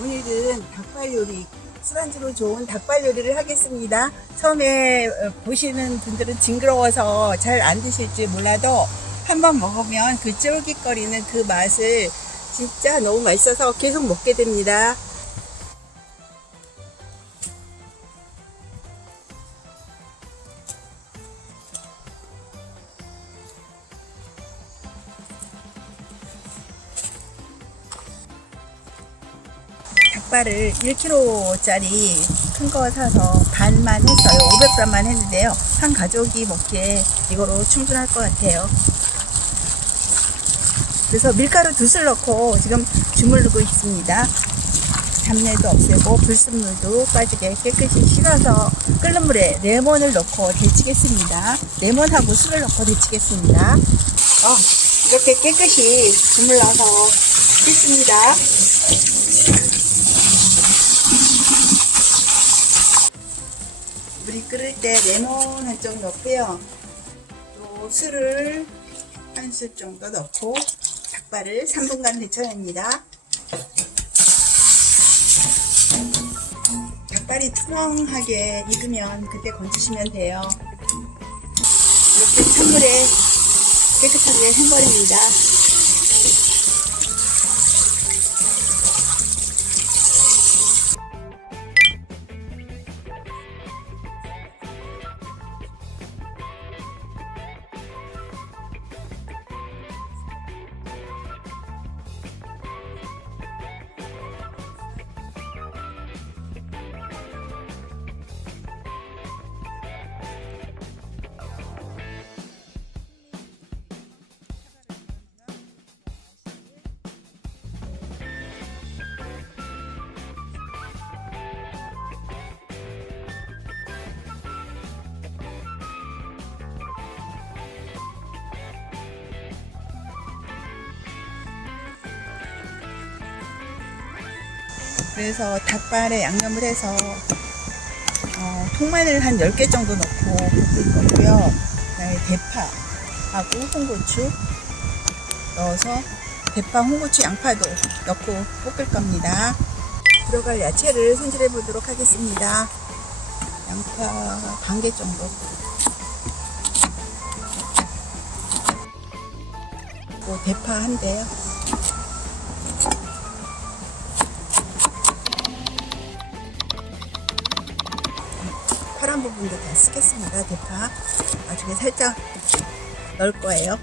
오늘은 닭발 요리, 술안주로 좋은 닭발 요리를 하겠습니다. 처음에 어, 보시는 분들은 징그러워서 잘 안 드실지 몰라도 한번 먹으면 그 쫄깃거리는 그 맛을 진짜 너무 맛있어서 계속 먹게 됩니다. 닭발을 1kg짜리 큰 거 사서 반만 했어요. 500g만 했는데요. 한 가족이 먹기에 이거로 충분할 것 같아요. 그래서 밀가루 두술 넣고 지금 주물르고 있습니다. 잡내도 없애고 불순물도 빠지게 깨끗이 식어서 끓는 물에 레몬을 넣고 데치겠습니다. 레몬하고 술을 넣고 데치겠습니다. 어, 이렇게 깨끗이 주물러서 씻습니다. 물이 끓을 때 레몬 한 쪽 넣고요. 또 술을 한 술 정도 넣고 닭발을 3분간 데쳐냅니다. 닭발이 투명하게 익으면 그때 건지시면 돼요. 이렇게 찬물에 깨끗하게 헹궈냅니다. 그래서 닭발에 양념을 해서 어, 통마늘 한 10개 정도 넣고 볶을 거고요. 그다음에 대파하고 홍고추 넣어서 대파, 홍고추, 양파도 넣고 볶을 겁니다. 들어갈 야채를 손질해 보도록 하겠습니다. 양파 반 개 정도. 그리고 대파 한 대요. 파란 부분도 다 쓰겠습니다. 대파 나중에 살짝 넣을 거예요.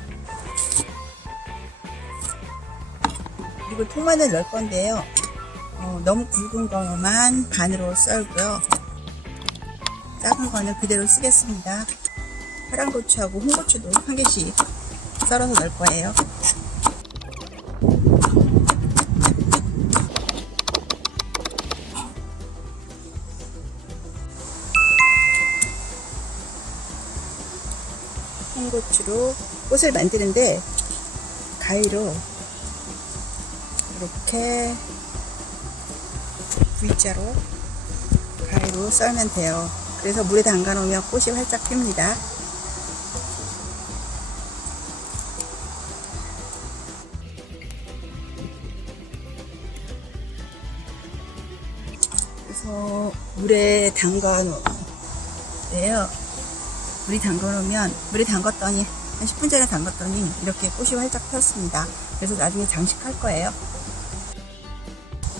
그리고 통마늘 넣을 건데요. 어, 너무 굵은 거만 반으로 썰고요. 작은 거는 그대로 쓰겠습니다. 파란 고추하고 홍고추도 한 개씩 썰어서 넣을 거예요. 홍고추로 꽃을 만드는데 가위로 이렇게 V자로 가위로 썰면 돼요. 그래서 물에 담가 놓으면 꽃이 활짝 핍니다. 그래서 물에 담가 놓은데요. 물이 놓으면 물에 담갔더니 한 10분 전에 담갔더니 이렇게 꽃이 활짝 폈습니다. 그래서 나중에 장식할 거예요.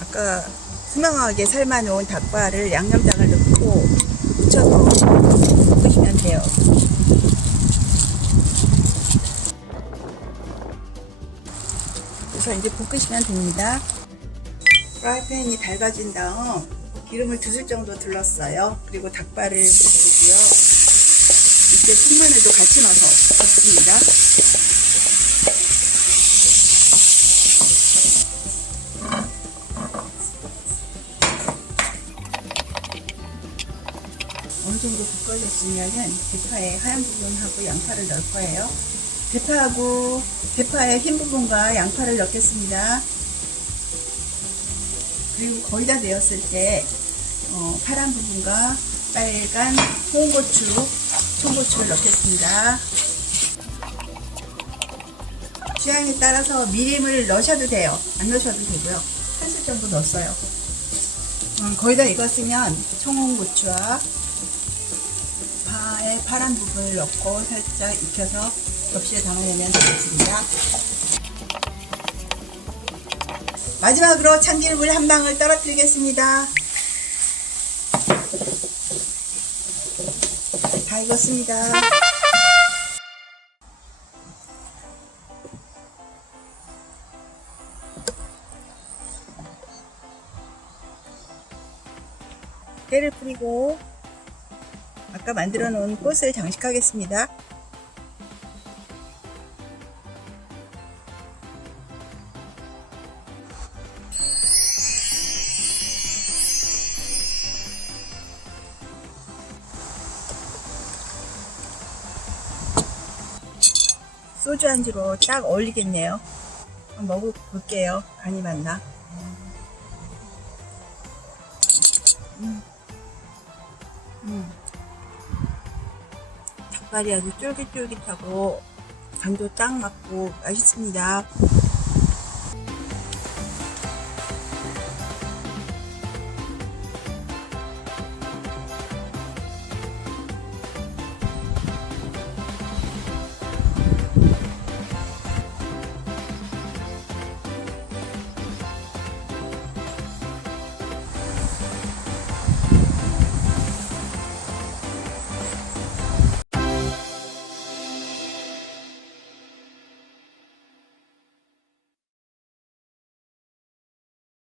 아까 투명하게 삶아 놓은 닭발을 양념장을 넣고 묻혀서 볶으시면 돼요. 그래서 이제 볶으시면 됩니다. 프라이팬이 달가진 다음 기름을 두 술 정도 둘렀어요. 그리고 닭발을 볶고요. 이때 통마늘도 같이 넣어서 볶습니다. 어느 정도 볶아졌으면은 대파의 하얀 부분하고 양파를 넣을 거예요. 대파하고 대파의 흰 부분과 양파를 넣겠습니다. 그리고 거의 다 되었을 때 어, 파란 부분과 빨간 홍고추, 청고추를 넣겠습니다. 취향에 따라서 미림을 넣으셔도 돼요. 안 넣으셔도 되고요. 한 술 정도 넣었어요. 음, 거의 다 익었으면 청홍고추와 파의 파란 부분을 넣고 살짝 익혀서 접시에 담아내면 되겠습니다. 마지막으로 참기름을 한 방울 떨어뜨리겠습니다. 다 익었습니다. 깨를 뿌리고 아까 만들어 놓은 꽃을 장식하겠습니다. 소주 안주로 딱 어울리겠네요. 먹어볼게요. 간이 맞나? 음. 음. 닭발이 아주 쫄깃쫄깃하고 간도 딱 맞고 맛있습니다.